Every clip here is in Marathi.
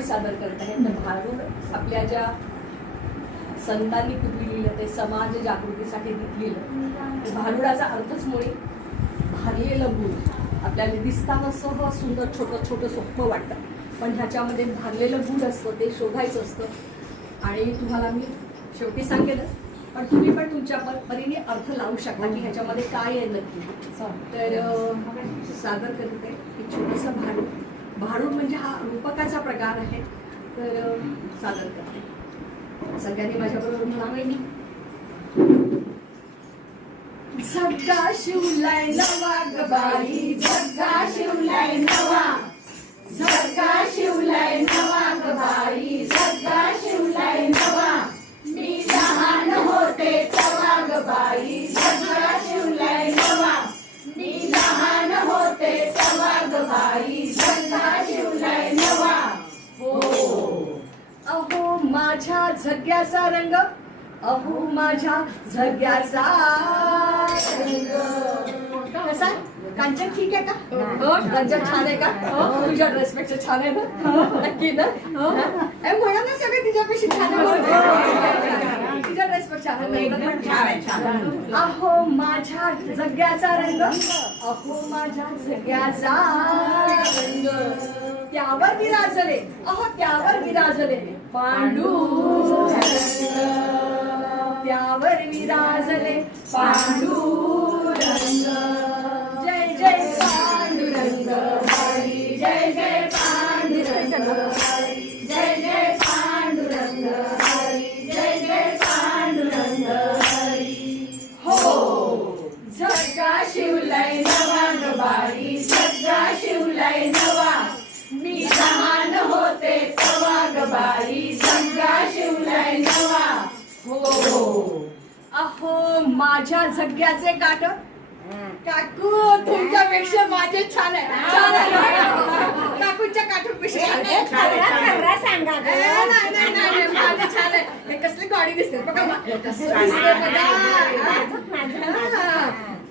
भारूड सादर करत आहे. तर भारूड आपल्या ज्या संतांनी पूर्वी लिहिलं ते समाज जागृतीसाठी लिहिलं. ते भारुडाचा अर्थच मुळे भारलेलं गुढ. आपल्याला दिसताना सहज सुंदर छोटं छोटं सोपं वाटतं, पण ह्याच्यामध्ये भारलेलं गुढ असतं, ते शोधायचं असतं. आणि तुम्हाला मी शेवटी सांगेलच, पण तुम्ही पण तुमच्या परीने अर्थ लावू शकता की ह्याच्यामध्ये काय आहे नक्की. तर सादर करते एक छोटंसं भारूड. भारूड म्हणजे हा रूपकाचा प्रकार आहे. तर सादर करते. सगळ्यांनी माझ्याबरोबर म्हणा वहिनी. झग्गा शिवलाय नवा ग बाई, झग्गा शिवलाय नवा, झग्गा शिवलाय नवा ग बाई, झग्गा शिवलाय नवा. मी लहान होते तवा ग बाई, झग्गा शिवलाय नवा. मी लहान होते तवा ग बाई, झग्गा शिवलाय नवा. हो अहो माझ्या झग्ग्याचा रंग, अहो माझ्या झग्ग्याचा रंग. कसा कांचन ठीक आहे का? कांचन छान आहे का? तुझ्या ड्रेसपेक्षा छान आहे ना? नक्की ना? म्हणा ना सगळे तिच्यापेक्षा छान आहे. तिच्या ड्रेसपेक्षा छान. अहो माझ्या झग्ग्याचा रंग, अहो माझ्या झग्ग्याचा रंग. त्यावर विराजले, अहो त्यावर विराजले पांडुरंग. त्यावर विराजले पांडुरंग. जय जय पांडुरंग हरी, जय जय पांडुरंग हरी, जय जय पांडुरंग हरी, जय जय पांडुरंग हरी. हो झग्गा शिवलाय नवा ग बाई, झग्गा शिवलाय नवा. मी लहान होते तवा ग बाई, झग्गा शिवलाय नवा. हो अहो माझ्या झग्ग्याचे काट, काकू तुमच्यापेक्षा माझे छान आहे. छान आहे काकूच्या काठूपेक्षा सांगा. नाही माझे छान आहे. हे कसली गाडी दिसते बघा,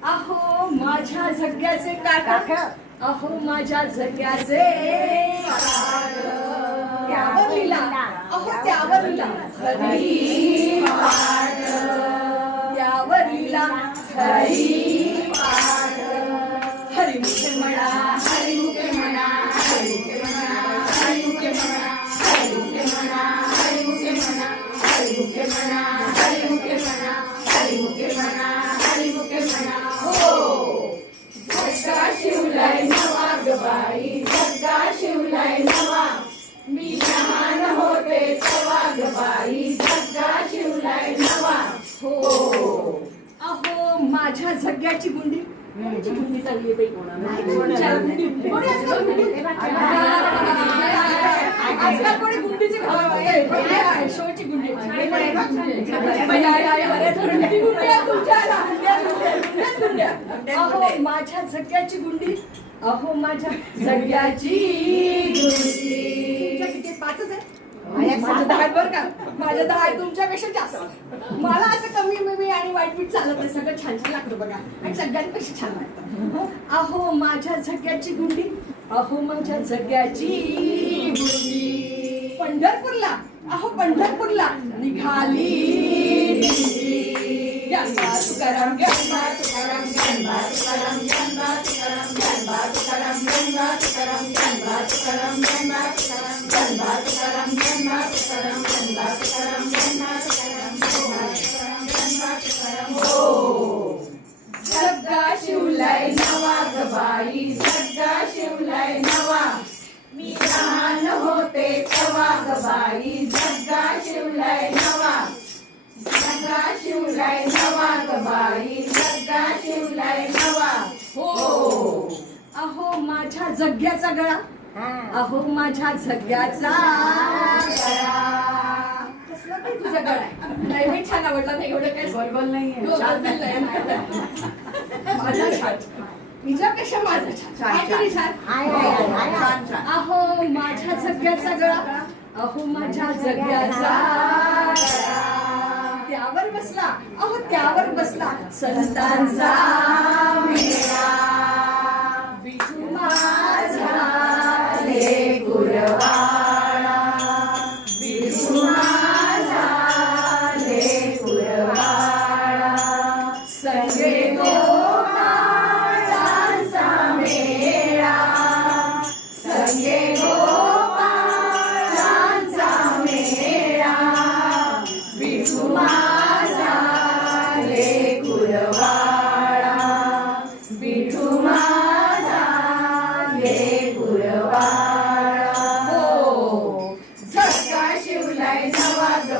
अहो माझ्या झग्ग्याचे काट, अहो माझ्या झग्ग्याचे त्यावर लिहिला, अहो त्यावर लिहिला हरी पाठ. त्यावर लिहिला हरी पाठ. हरिमुखे म्हणा, हरिमुखे म्हणा, हरिमुखे म्हणा, हरिमुखे म्हणा, हरिमुखे म्हणा, हरिमुखे म्हणा, हरिमुखे म्हणा, हरिमुखे म्हणा, हरिमुखे म्हणा, हरिमुखे म्हणा. हो झग्गा शिवलाय नवा ग बाई, झग्गा शिवलाय नवा. मी लहान होते तवा ग बाई, झग्गा शिवलाय नवा. हो अहो माझ्या झग्ग्याची गुंडी, गुंडी चालली आहे आजकाल कोणी गुंडीची शोची गुंडी. अहो माझ्या झग्ग्याची गुंडी, अहो माझ्या झग्ग्याची गुंडी. किती पाचच आहे? माझं 10 बरं का, माझ्या 10 तुमच्यापेक्षा जास्त. मला असं कमी मिमी आणि वाईट पीठ चालत नाही, सगळं छान छान लागतं बघा आणि सगळ्यांपेक्षा छान वाटतं. अहो माझ्या झग्ग्याची गुंडी, अहो माझ्या झग्ग्याची गुंडी. पंढरपूरला, अहो पंढरपूरला निघाली ज्ञानबा तुकाराम, ज्ञानबा तुकाराम, ज्ञानबा तुकाराम, ज्ञानबा तुकाराम, ज्ञानबा तुकाराम, ज्ञानबा तुकाराम, ज्ञानबा तुकाराम, ज्ञानबा तुकाराम, ज्ञानबा तुकाराम, ज्ञानबा तुकाराम, ज्ञानबा तुकाराम, ज्ञानबा तुकाराम, ज्ञानबा तुकाराम. हो झग्गा शिवलाय नवा ग बाई, झग्गा शिवलाय नवा. मी लहान होते तवा ग बाई, झग्गा शिवलाय नवा. झग्गा शिवलाय नवा ग बाई, झग्गा शिवलाय नवा. हो अहो माझ्या झग्ग्याचा गळा, अहो माझ्या झग्ग्याचा गळा. कसला काही तुझा गळा आहे? नाही छान आवडला नाही, एवढं काय गोलगोल नाहीये, माझा छान, तिच्यापेक्षा माझा छान. अहो माझ्या झग्ग्याचा गळा, अहो माझ्या झग्ग्याचा गळा. त्यावर बसला, अहो त्यावर बसला संतांचा मेळा. विठू माझा ले गुरवाळा,